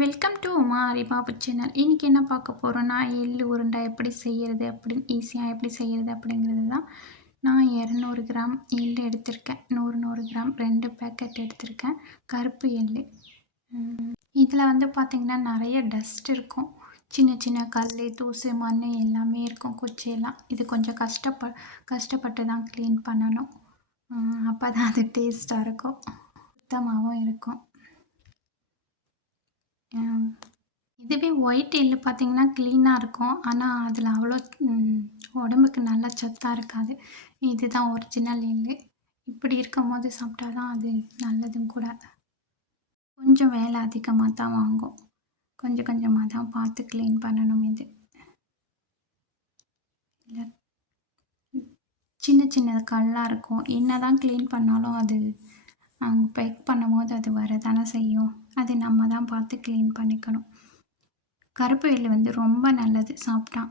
Welcome to Uma Haribabu channel இன்றைக்கி என்ன பார்க்க போகிறோன்னா எள்ளு உருண்டை எப்படி செய்கிறது அப்படின்னு ஈஸியாக எப்படி செய்கிறது அப்படிங்கிறது தான். நான் இரநூறு கிராம் எள்ளு எடுத்திருக்கேன். நூறு நூறு கிராம் ரெண்டு பேக்கெட் எடுத்திருக்கேன். கருப்பு எள்ளு. இதில் வந்து பார்த்திங்கன்னா நிறைய டஸ்ட் இருக்கும். சின்ன சின்ன கல் தூசு மண் எல்லாமே இருக்கும். குச்சியெல்லாம். இது கொஞ்சம் கஷ்டப்ப கஷ்டப்பட்டு தான் க்ளீன் பண்ணணும். அப்போ தான் அது டேஸ்ட்டாக இருக்கும். சுத்தமாகவும் இருக்கும். இதுவே ஒயிட் எள்ளு பார்த்திங்கன்னா க்ளீனாக இருக்கும். ஆனால் அதில் அவ்வளோ உடம்புக்கு நல்லா சத்தாக இருக்காது. இதுதான் ஒரிஜினல் எள்ளு. இப்படி இருக்கும்போது சாப்பிட்டா தான் அது நல்லதும் கூட. கொஞ்சம் வேலை அதிகமாக தான் வாங்கும். கொஞ்சம் கொஞ்சமாக தான் பார்த்து க்ளீன் பண்ணணும் இது. இல்லை சின்ன சின்ன கல்லாக இருக்கும். என்ன தான் க்ளீன் பண்ணாலும் அது அவங்க பேக் பண்ணும்போது அது வரதானே செய்யும். அது நம்ம தான் பார்த்து க்ளீன் பண்ணிக்கணும். கருப்பு எள் வந்து ரொம்ப நல்லது சாப்பிட்டா.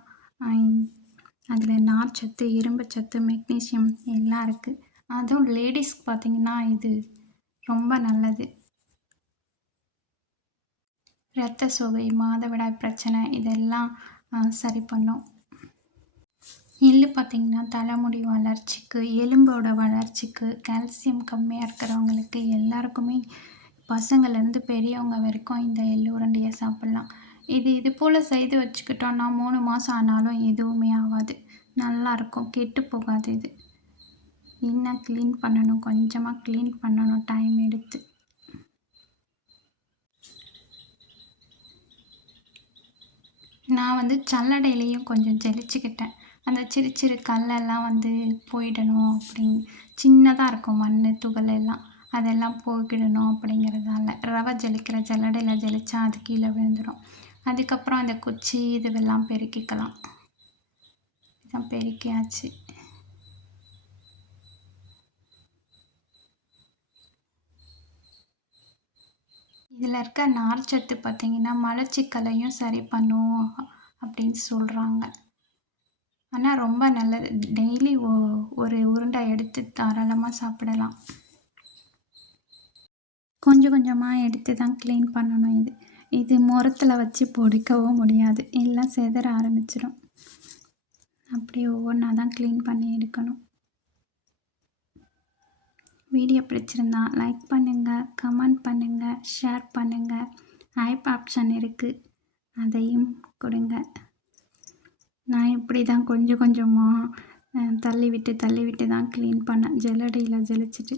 அதில் நார்ச்சத்து இரும்பு சத்து மெக்னீஷியம் எல்லாம் இருக்குது அதுவும் லேடிஸ்க்கு பார்த்திங்கன்னா இது ரொம்ப நல்லது. இரத்த சோகை மாதவிடாய் பிரச்சனை இதெல்லாம் சரி பண்ணும். எள்ளு பார்த்திங்கன்னா தலைமுடி வளர்ச்சிக்கு எலும்போட வளர்ச்சிக்கு கால்சியம் கம்மியாக இருக்கிறவங்களுக்கு எல்லாருக்குமே பசங்கள்லேருந்து பெரியவங்க வரைக்கும் இந்த எள்ளு உருண்டையை சாப்பிட்லாம். இது இது போல் செய்து வச்சுக்கிட்டோன்னா மூணு மாதம் ஆனாலும் எதுவுமே ஆகாது. நல்லாயிருக்கும் கெட்டு போகாது இது. இன்னும் க்ளீன் பண்ணணும்? கொஞ்சமாக க்ளீன் பண்ணணும். டைம் எடுத்து. நான் வந்து சல்லடையிலையும் கொஞ்சம் ஜெலிச்சுக்கிட்டேன். அந்த சிறு சிறு கல்லெல்லாம் வந்து போயிடணும் அப்படின்னு சின்னதாக இருக்கும் மண் துகள் எல்லாம். அதெல்லாம் போக்கிடணும் அப்படிங்கிறதால. ரவை ஜலிக்கிற ஜல்லடையில் ஜலிச்சா அது கீழே விழுந்துடும் அதுக்கப்புறம் அந்த குச்சி இதுவெல்லாம் பெருக்கிக்கலாம். இதான் பெருக்கியாச்சு. இதில் இருக்க நார்ச்சத்து பார்த்திங்கன்னா மலச்சிக்கலையும் சரி பண்ணும் அப்படின்னு சொல்கிறாங்க ஆனால் ரொம்ப நல்லது. டெய்லி ஒரு உருண்டை எடுத்து தாராளமாக சாப்பிடலாம். கொஞ்சம் கொஞ்சமாக எடுத்து தான் க்ளீன் பண்ணணும் இது. இது முரத்தில் வச்சு பொடிக்கவும் முடியாது. எல்லாம் செதற ஆரம்பிச்சிடும் அப்படி ஒவ்வொன்றா தான் க்ளீன் பண்ணி எடுக்கணும். வீடியோ பிடிச்சிருந்தா லைக் பண்ணுங்கள் கமெண்ட் பண்ணுங்கள் ஷேர் பண்ணுங்கள் ஆப் ஆப்ஷன் இருக்குது அதையும் கொடுங்க. நான் இப்படி தான் கொஞ்சம் கொஞ்சமாக தள்ளி விட்டு தள்ளி விட்டு தான் க்ளீன் பண்ணேன் ஜெலடையில் ஜெலிச்சிட்டு.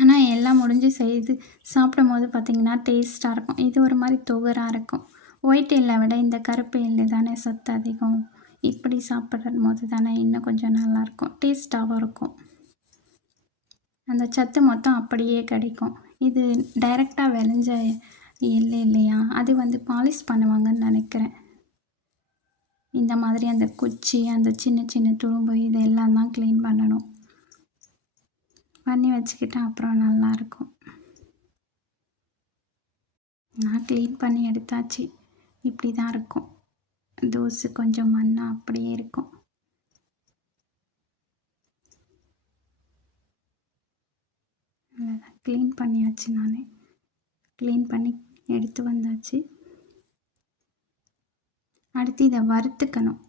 ஆனால் எல்லாம் முடிஞ்சு செய்து சாப்பிடும் போது பார்த்திங்கன்னா டேஸ்ட்டாக இருக்கும். இது ஒரு மாதிரி துகராக இருக்கும். ஒயிட் எல்லை விட இந்த கருப்பு எள்ளு தானே சத்து அதிகம். இப்படி சாப்பிடும் போது தானே இன்னும் கொஞ்சம் நல்லாயிருக்கும் டேஸ்ட்டாகவும் இருக்கும். அந்த சத்து மொத்தம் அப்படியே கிடைக்கும். இது டைரெக்டாக விளைஞ்ச எள்ளு இல்லையா? அது வந்து பாலிஷ் பண்ணுவாங்கன்னு நினைக்கிறேன். இந்த மாதிரி அந்த குச்சி அந்த சின்ன சின்ன துரும்பு இதெல்லாம் தான் க்ளீன் பண்ணணும். பண்ணி வச்சுக்கிட்டால் அப்புறம் நல்லாயிருக்கும் நான் க்ளீன் பண்ணி எடுத்தாச்சு. இப்படி தான் இருக்கும். தோசை கொஞ்சம் மண்ணாக அப்படியே இருக்கும். க்ளீன் பண்ணியாச்சு நான். க்ளீன் பண்ணி எடுத்து வந்தாச்சு. அடுத்து இதை வறுத்துக்கணும்.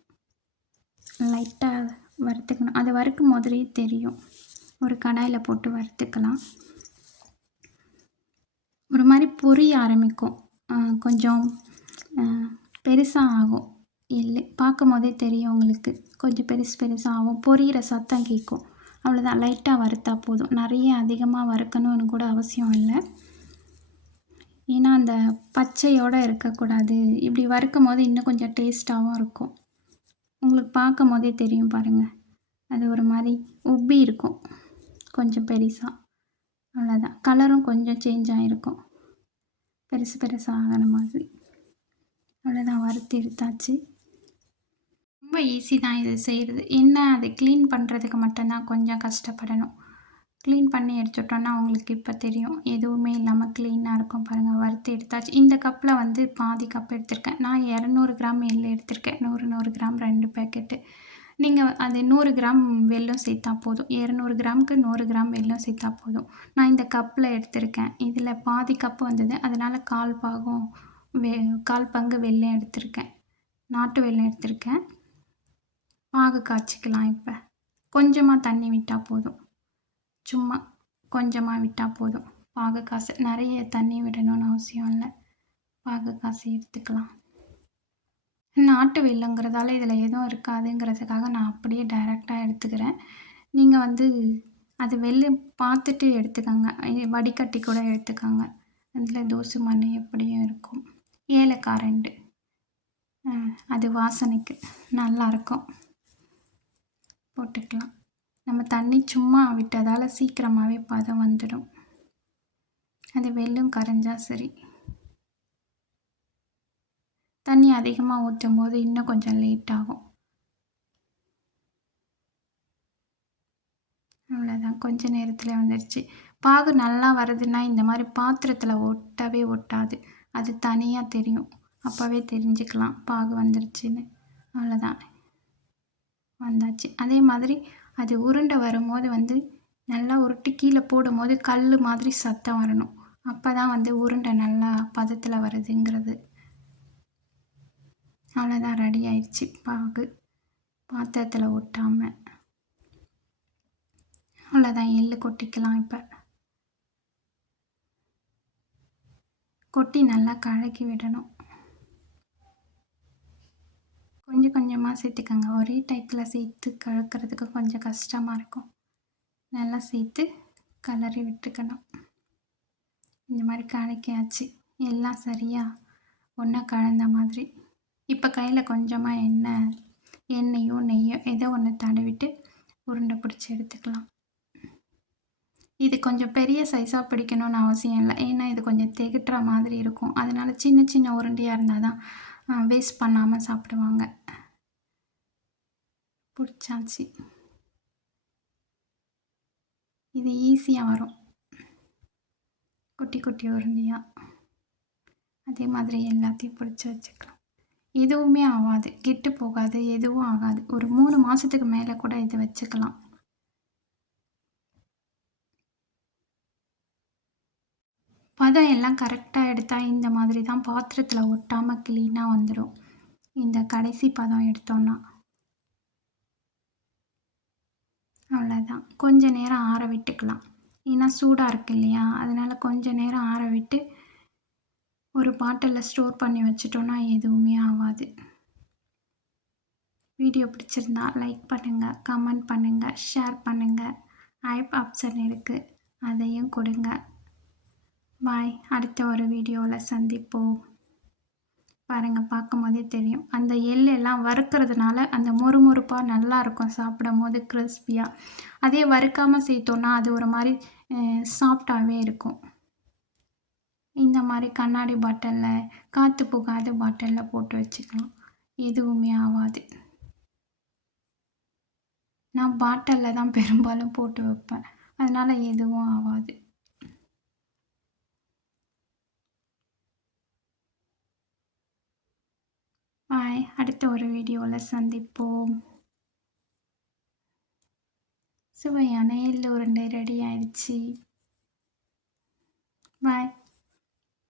லைட்டாக வறுத்துக்கணும். அதை வறுக்கும் போதுலேயே தெரியும். ஒரு கடாயில் போட்டு வறுத்துக்கலாம். ஒரு மாதிரி பொரிய ஆரம்பிக்கும். கொஞ்சம் பெருசாக ஆகும். இல்லை பார்க்கும் போதே தெரியும் உங்களுக்கு. கொஞ்சம் பெருசு பெருசாக ஆகும். பொரியிற சத்தம் கேட்கும். அவ்வளோதான் லைட்டாக வறுத்தா போதும். நிறைய அதிகமாக வறுக்கணும்னு கூட அவசியம் இல்லை. ஏன்னா அந்த பச்சையோடு இருக்கக்கூடாது. இப்படி வறுக்கும் போது இன்னும் கொஞ்சம் டேஸ்ட்டாகவும் இருக்கும். உங்களுக்கு பார்க்கும் போதே தெரியும் பாருங்கள் அது ஒரு மாதிரி உப்பி இருக்கும். கொஞ்சம் பெருசாக அவ்வளோதான் கலரும் கொஞ்சம் சேஞ்ச் ஆகிருக்கும் பெருசு பெருசாக ஆகிற மாதிரி. அவ்வளோதான் வறுத்து எடுத்தாச்சு. ரொம்ப ஈஸி தான் இது செய்கிறது என்ன அதை க்ளீன் பண்ணுறதுக்கு மட்டும்தான் கொஞ்சம் கஷ்டப்படணும். க்ளீன் பண்ணி எடுத்துட்டோன்னா உங்களுக்கு இப்போ தெரியும். எதுவுமே இல்லாமல் க்ளீனாக இருக்கும் பாருங்கள் வறுத்து எடுத்தாச்சு. இந்த கப்பில் வந்து பாதி கப் எடுத்திருக்கேன். நான் இரநூறு கிராம் எள்ளு எடுத்திருக்கேன். நூறு நூறு கிராம் ரெண்டு பேக்கெட்டு நீங்கள் அது நூறு கிராம் வெல்லம் சேர்த்தா போதும். இரநூறு கிராமுக்கு நூறு கிராம் வெல்லம் சேர்த்தா போதும். நான் இந்த கப்பில் எடுத்திருக்கேன். இதில் பாதி கப்பு வந்தது. அதனால் கால் பாகம் வெ கால் பங்கு வெள்ளம் எடுத்திருக்கேன். நாட்டு வெள்ளம் எடுத்திருக்கேன். பாகு காய்ச்சிக்கலாம் இப்போ. கொஞ்சமாக தண்ணி விட்டால் போதும். சும்மா கொஞ்சமாக விட்டால் போதும். பாகு காசு நிறைய தண்ணி விடணும்னு அவசியம் இல்லை. பாகு காசு எடுத்துக்கலாம். நாட்டு வெள்ளங்கிறதால இதில் எதுவும் இருக்காதுங்கிறதுக்காக நான் அப்படியே டைரெக்டாக எடுத்துக்கிறேன். நீங்கள் வந்து அது வெளில பார்த்துட்டு எடுத்துக்கோங்க. வடிகட்டி கூட எடுத்துக்கோங்க. அதில் தோசை மண் எப்படியும் இருக்கும். ஏலக்காய் ரெண்டு. அது வாசனைக்கு நல்லாயிருக்கும் போட்டுக்கலாம். நம்ம தண்ணி சும்மா விட்டதால் சீக்கிரமாகவே பதம் வந்துடும். அது வெல்லம் கரைஞ்சால் சரி. தண்ணி அதிகமாக ஊற்றும் போது இன்னும் கொஞ்சம் லேட் ஆகும். அவ்வளோதான் கொஞ்ச நேரத்தில் வந்துடுச்சு பாகு நல்லா வருதுன்னா இந்த மாதிரி பாத்திரத்தில் ஒட்டவே ஒட்டாது. அது தனியாக தெரியும். அப்போவே தெரிஞ்சுக்கலாம். பாகு வந்துருச்சுன்னு. அவ்வளோதான் வந்தாச்சு. அதே மாதிரி அது உருண்டை வரும்போது வந்து நல்லா உருட்டி கீழே போடும்போது கல் மாதிரி சத்தம் வரணும். அப்போ தான் வந்து உருண்டை நல்லா பதத்தில் வருதுங்கிறது. அவ்வளோதான் ரெடி ஆயிடுச்சு பாகு. பாத்திரத்தில் ஒட்டாமல் அவ்வளோதான் எள் கொட்டிக்கலாம் இப்போ. கொட்டி நல்லா கலக்கி விடணும். கொஞ்சம் கொஞ்சமாக சேர்த்துக்கோங்க. ஒரே டயத்தில் சேர்த்து கலக்கிறதுக்கு கொஞ்சம் கஷ்டமாக இருக்கும். நல்லா சேர்த்து கலரி விட்டுக்கணும். இந்த மாதிரி கலக்கியாச்சு எல்லாம் சரியாக ஒன்றா கலந்த மாதிரி. இப்போ கையில் கொஞ்சமாக எண்ணெய் எண்ணெயோ நெய்யோ ஏதோ ஒன்று தடவிட்டு உருண்டை பிடிச்சி எடுத்துக்கலாம். இது கொஞ்சம் பெரிய சைஸாக பிடிக்கணும்னு அவசியம் இல்லை. ஏன்னா இது கொஞ்சம் திகட்டுற மாதிரி இருக்கும். அதனால் சின்ன சின்ன உருண்டையாக இருந்தால் தான் வேஸ்ட் பண்ணாமல் சாப்பிடுவாங்க. பிடிச்சாச்சு. இது ஈஸியாக வரும். குட்டி குட்டி உருண்டையாக அதே மாதிரி எல்லாத்தையும் பிடிச்சி வச்சுக்கலாம். எதுவுமே ஆகாது. கெட்டு போகாது. எதுவும் ஆகாது. ஒரு மூணு மாதத்துக்கு மேலே கூட இதை வச்சுக்கலாம். பதம் எல்லாம் கரெக்டாக எடுத்தால் இந்த மாதிரி தான் பாத்திரத்தில் ஒட்டாமல் க்ளீனாக வந்துடும் இந்த கடைசி பதம் எடுத்தோன்னா அவ்வளோதான் கொஞ்ச நேரம் ஆற விட்டுக்கலாம். ஏன்னா சூடாக இருக்கு இல்லையா? அதனால் கொஞ்ச நேரம் ஆற விட்டு ஒரு பாட்டிலில் ஸ்டோர் பண்ணி வச்சிட்டோன்னா எதுவுமே ஆகாது வீடியோ பிடிச்சிருந்தா லைக் பண்ணுங்கள் கமெண்ட் பண்ணுங்கள் ஷேர் பண்ணுங்கள் ஆப் ஆப்ஷன் இருக்குது அதையும் கொடுங்க. பாய். அடுத்த ஒரு வீடியோவில் சந்திப்போம். பாருங்கள் பார்க்கும் போதே தெரியும். அந்த எள் எல்லாம் வறுக்கிறதுனால அந்த மொறுமொறுப்பாக நல்லா இருக்கும் சாப்பிடும் போது கிறிஸ்பியாக அதே வறுக்காமல் சேர்த்தோன்னா அது ஒரு மாதிரி சாஃப்டாகவே இருக்கும். இந்த மாதிரி கண்ணாடி பாட்டிலில் காற்று போகாத பாட்டிலில் போட்டு வச்சுக்கலாம். எதுவுமே ஆகாது நான் பாட்டிலில் தான் பெரும்பாலும் போட்டு வைப்பேன். அதனால் எதுவும் ஆகாது பாய். அடுத்த ஒரு வீடியோவில் சந்திப்போம். சுவையான எள்ளு உருண்டை ரெடி ஆயிடுச்சு. பாய்